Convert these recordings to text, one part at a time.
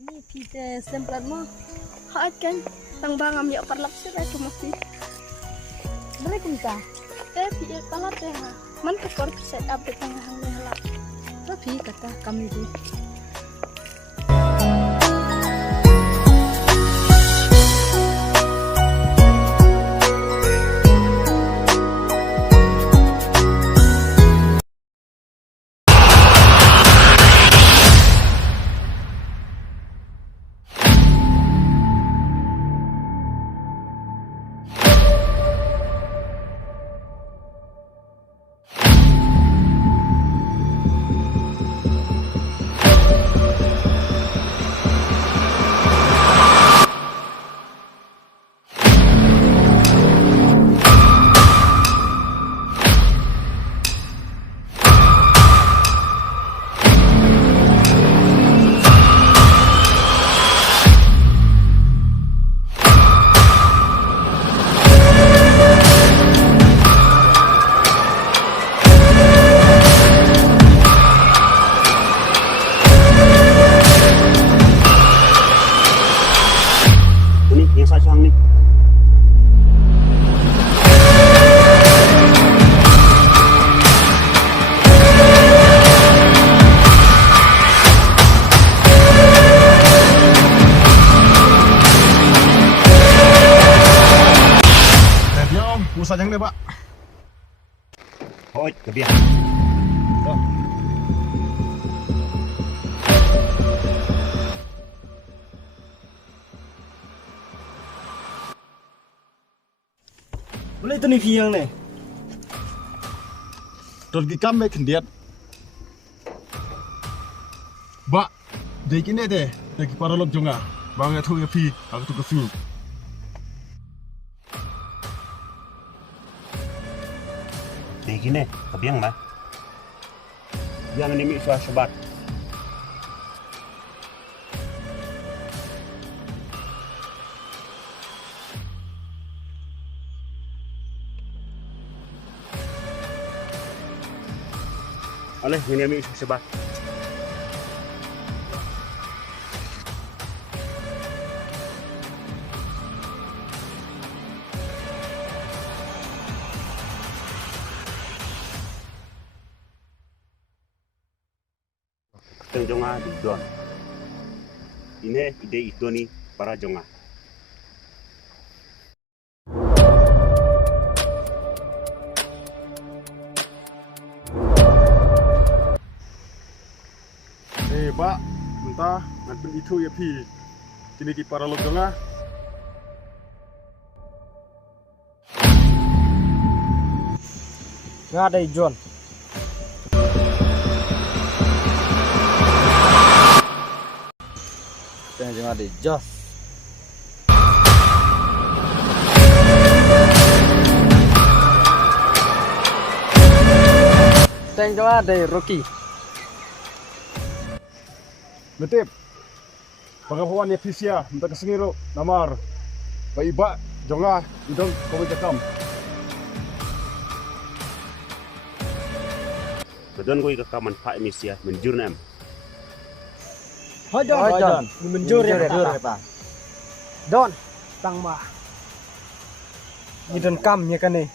Ni pite semplat mo. Haat kan tang bangam ya parlak sira tu mesti. Mereka minta. Tapi palat deh ha. Man kekor set up di tengah hang halak. Tapi kata kami di. Sajang deh pak. Thôi, ke biar. Boleh itu nih yang nih. Dol gikam me kendiat. Ba, dek ini deh, dek para lok jonga. Bangga tuh ya pi, aku tuh kesu. Di gini, kebiang mah. Yang ini misal sobat. Oleh ini misal sobat. Teng jonga di don. Ini ide itu nih para jonga. Pak, entah ngadep itu ya pi. Kini di para lok jonga. Nggak ada John. Jangan ada Jos. Jangan ada Rocky. Betip. Pagawawan ya pisia, minta kesengiro namar. Baiba jonga idong kowe jakam. Kedon gue kekaman Pak Misia menjurnem. Hojon, menjur ya Pak. Don, tang mah. Idon kam ya kan nih.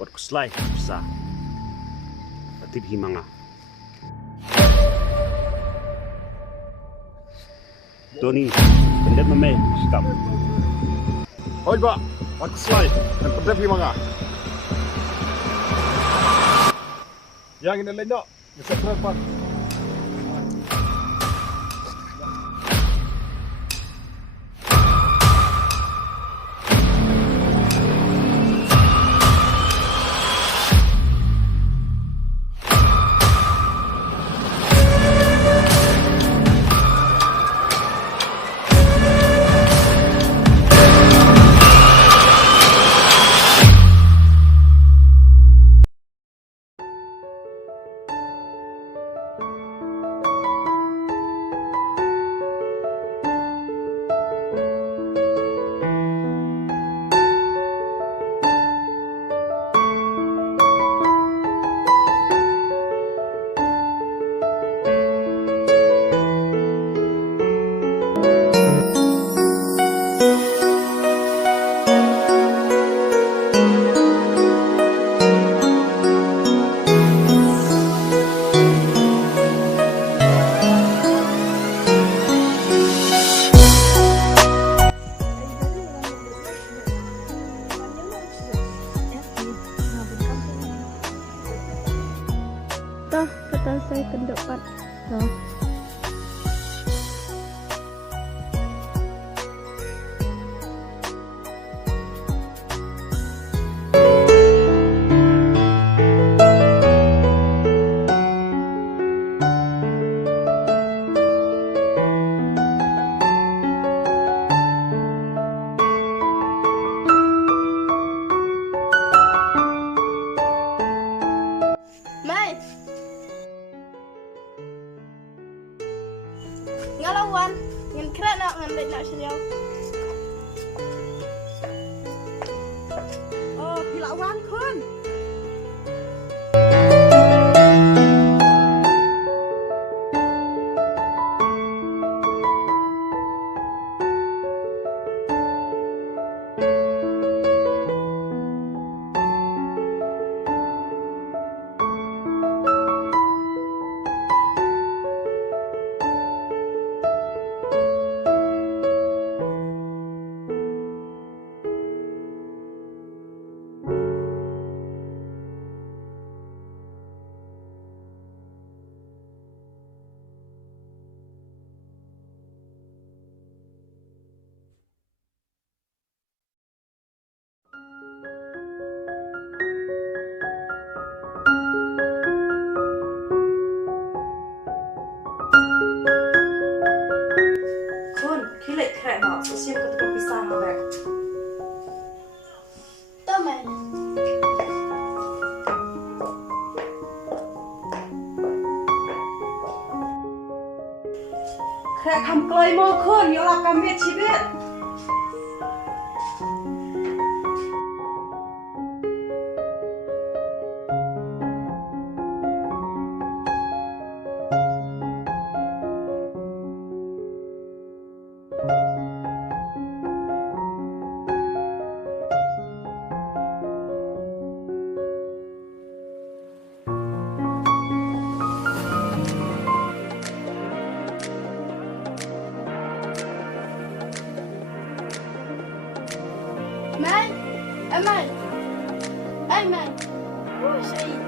Buat kuslai bisa. Tatib himanga. Tony, pendem meme sikap. Oi Pak, aku slide dan pedep gimana? Yang ini lain dok, bisa berapa? ngalawan ngan kira nak ngan dek nak sediau oh pilawan kun Kilek keren nak, usia ketika pisah nak. Teman. Keren kamu kelai mau kun, yolah kami cibet. Mai, Mai, Mai, oh Syed.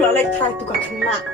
Lah lek thai tu ka kena.